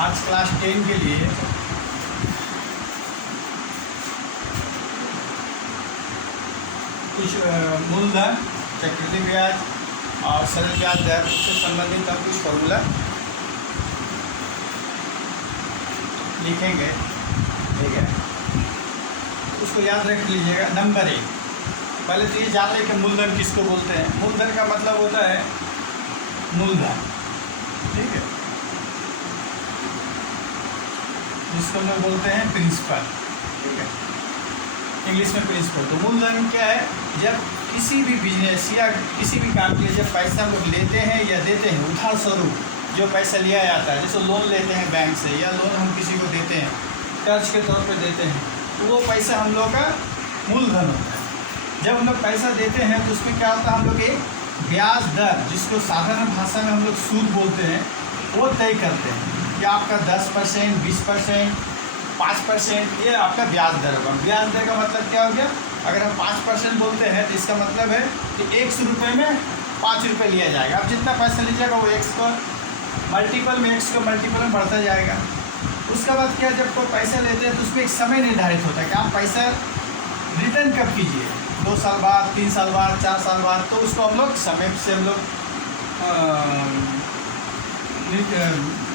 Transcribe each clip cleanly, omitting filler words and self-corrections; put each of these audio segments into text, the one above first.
आज क्लास 10 के लिए कुछ मूलधन, चक्रवृद्धि ब्याज और सरल ब्याज दर से संबंधित हम कुछ फॉर्मूला लिखेंगे। ठीक है, उसको याद रख लीजिएगा। नंबर 1, पहले तो ये जान लें कि मूलधन किसको बोलते हैं। मूलधन का मतलब होता है मूलधन, ठीक है, जिसको हम लोग बोलते हैं प्रिंसिपल। ठीक है, इंग्लिश में प्रिंसिपल। तो मूलधन क्या है? जब किसी भी बिजनेस या किसी भी काम के लिए जब पैसा हम लोग लेते हैं या देते हैं, उधार स्वरूप जो पैसा लिया जाता है, जैसे लोन लेते हैं बैंक से या लोन हम किसी को देते हैं, कर्ज के तौर पे देते हैं, तो वो पैसा हम लोग का मूलधन होता है। जब हम लोग पैसा देते हैं तो उसमें क्या होता है, हम लोग एक ब्याज दर, जिसको साधारण भाषा में हम लोग सूद बोलते हैं, वो तय करते हैं कि आपका 10%, 20%, 5% ये आपका ब्याज दर होगा। ब्याज दर का मतलब क्या हो गया? अगर हम 5% बोलते हैं तो इसका मतलब है कि 100 रुपये में 5 रुपये लिया जाएगा। अब जितना पैसा लीजिएगा वो x को मल्टीपल में, x को मल्टीपल में बढ़ता जाएगा। उसके बाद क्या, जब कोई पैसा लेते हैं तो उसमें एक समय निर्धारित होता है कि आप पैसा रिटर्न कब कीजिए, 2 साल बाद, 3 साल बाद, 4 साल बाद। तो उसको हम लोग समय से हम लोग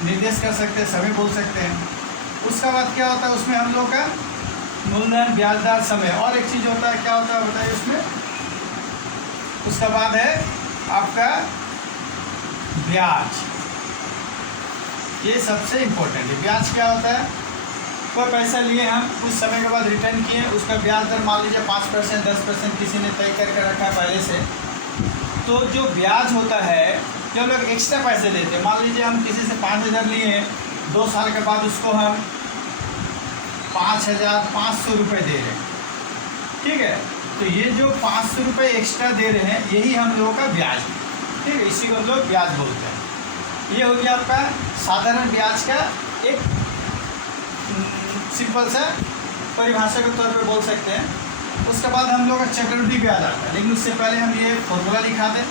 निर्देश कर सकते हैं, समय बोल सकते हैं। उसका बाद क्या होता है, उसमें हम लोग का मूलधन, ब्याज दर, समय, और एक चीज़ होता है, क्या होता है बताइए उसमें। उसका बाद है आपका ब्याज, ये सबसे इम्पोर्टेंट है। ब्याज क्या होता है? कोई पैसा लिए हम, कुछ समय के बाद रिटर्न किए, उसका ब्याज दर मान लीजिए 5%, 10% किसी ने तय करके रखा है पहले से। तो जो ब्याज होता है, जो लोग एक्स्ट्रा पैसे लेते हैं, मान लीजिए हम किसी से 5,000 लिए हैं, 2 साल के बाद उसको हम 5,500 रुपये दे रहे हैं। ठीक है, तो ये जो 500 रुपये एक्स्ट्रा दे रहे हैं, यही हम लोगों का ब्याज है। ठीक है, इसी को हम लोग ब्याज बोलते हैं। ये हो गया आपका साधारण ब्याज का एक सिंपल सा परिभाषा के तौर पे बोल सकते हैं। उसके बाद हम लोग का चक्रवृद्धि ब्याज आता है, लेकिन उससे पहले हम ये फॉर्मूला लिखा दें।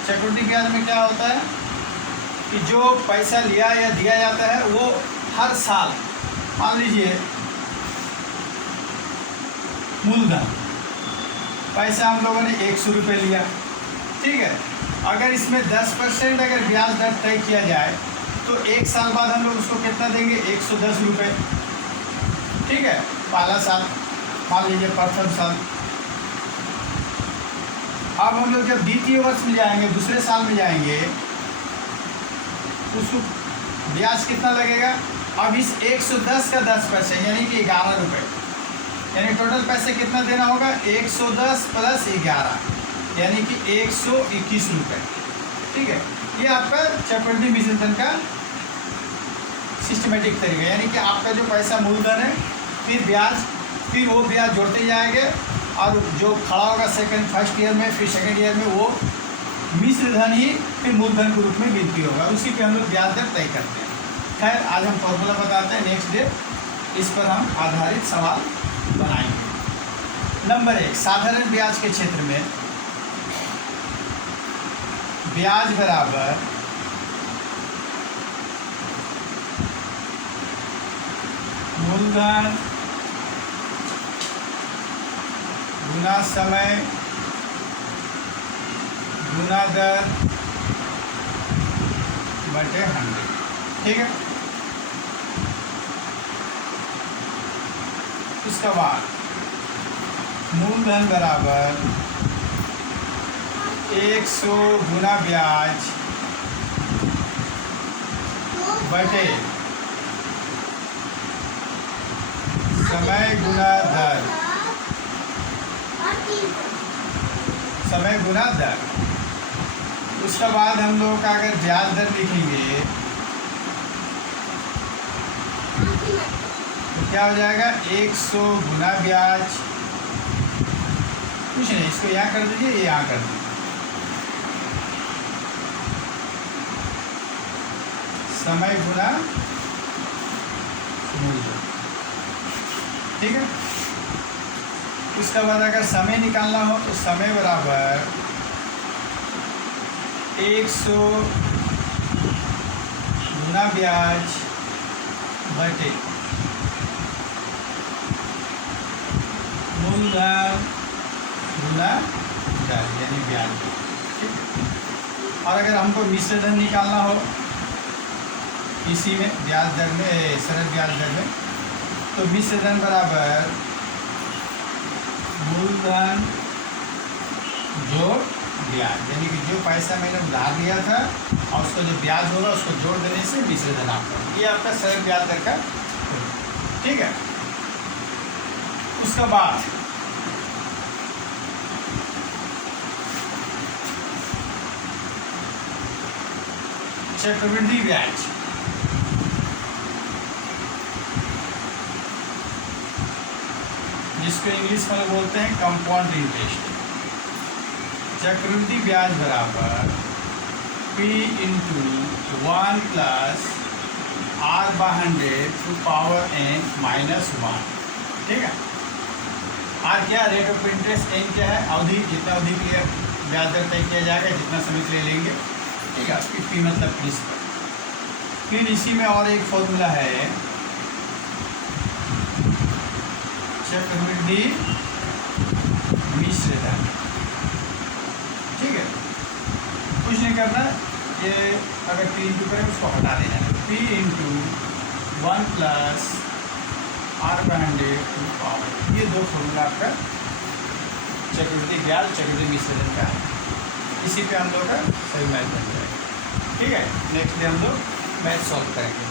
चक्रवृद्धि ब्याज में क्या होता है कि जो पैसा लिया या दिया जाता है वो हर साल, मान लीजिए मूलधन पैसा हम लोगों ने 100 रुपये लिया, ठीक है, अगर इसमें 10% अगर ब्याज दर तय किया जाए तो 1 साल बाद हम लोग उसको कितना देंगे? 110 रुपये। ठीक है, पहला साल, मान लीजिए प्रथम साल। अब हम लोग जब द्वितीय वर्ष में जाएंगे, दूसरे साल में जाएंगे, उसको ब्याज कितना लगेगा? अब इस 110 का 10% यानी कि 11 रुपये, यानी टोटल पैसे कितना देना होगा? 110 प्लस 11 यानी कि 121 रुपये। ठीक है, ये आपका चक्रवृद्धि मूलधन का सिस्टमेटिक तरीका, यानी कि आपका जो पैसा मूलधन है, फिर ब्याज, फिर वो ब्याज जोड़ते जाएंगे, और जो खड़ा होगा फर्स्ट ईयर में, फिर सेकेंड ईयर में, वो मिश्र धन ही फिर मूलधन के रूप में गिनती होगा। उसी पे हम लोग ब्याज दर तय करते हैं। खैर, आज हम फॉर्मूला बताते हैं, नेक्स्ट डे इस पर हम आधारित सवाल बनाएंगे। नंबर 1, साधारण ब्याज के क्षेत्र में ब्याज बराबर मूलधन गुना समय गुना दर बटे 100। ठीक है, उसके बाद मूलधन बराबर 100 गुना ब्याज बटे समय गुना दर, समय गुना दर। उसके बाद हम लोग का अगर ब्याज दर लिखेंगे तो क्या हो जाएगा? 100 गुना ब्याज, कुछ नहीं, इसको यहाँ कर दीजिए, ये यहाँ कर दीजिए, समय गुना मूलधन। ठीक है, उसके बाद अगर समय निकालना हो तो समय बराबर 100 गुना ब्याज बटे मूलधन गुना ब्याज यानी ब्याज दर। ठीक है। और अगर हमको मिश्र धन निकालना हो इसी में ब्याज दर में, सरल ब्याज दर में, तो मिश्र धन बराबर मूलधन जोड़ ब्याज, यानी कि जो पैसा मैंने उधार लिया था और उसका जो ब्याज होगा उसको जोड़ देने से मिश्र धन आपका, ये आपका सरल ब्याज दर का। ठीक है। उसका बाद चक्रवृद्धि ब्याज, जिसको इंग्लिश में बोलते हैं कंपाउंड इंटरेस्ट। चक्रवृद्धि ब्याज बराबर P into 1 plus R/100 to power n minus 1। ठीक है। R क्या, रेट ऑफ इंटरेस्ट, n क्या है, अवधि, जितना अवधि के लिए ब्याज दर तय किया जाएगा, जितना समय के लिए लेंगे। ठीक है। P मतलब प्रिंसिपल। फिर इसी में और एक फॉर्मूला है चक्रवृद्धि मिश्र धन। ठीक है। कुछ नहीं करना, ये अगर P इंटू करें उसको हटा देना है। P into 1 plus R/100 to power, ये दो फॉर्मूला आपका चक्रवृद्धि ब्याज चक्रवृद्धि मिश्र धन का है। इसी पे हम लोग का सही मैथ बन जाएगा। ठीक है। नेक्स्ट डे हम लोग मैथ सॉल्व करेंगे।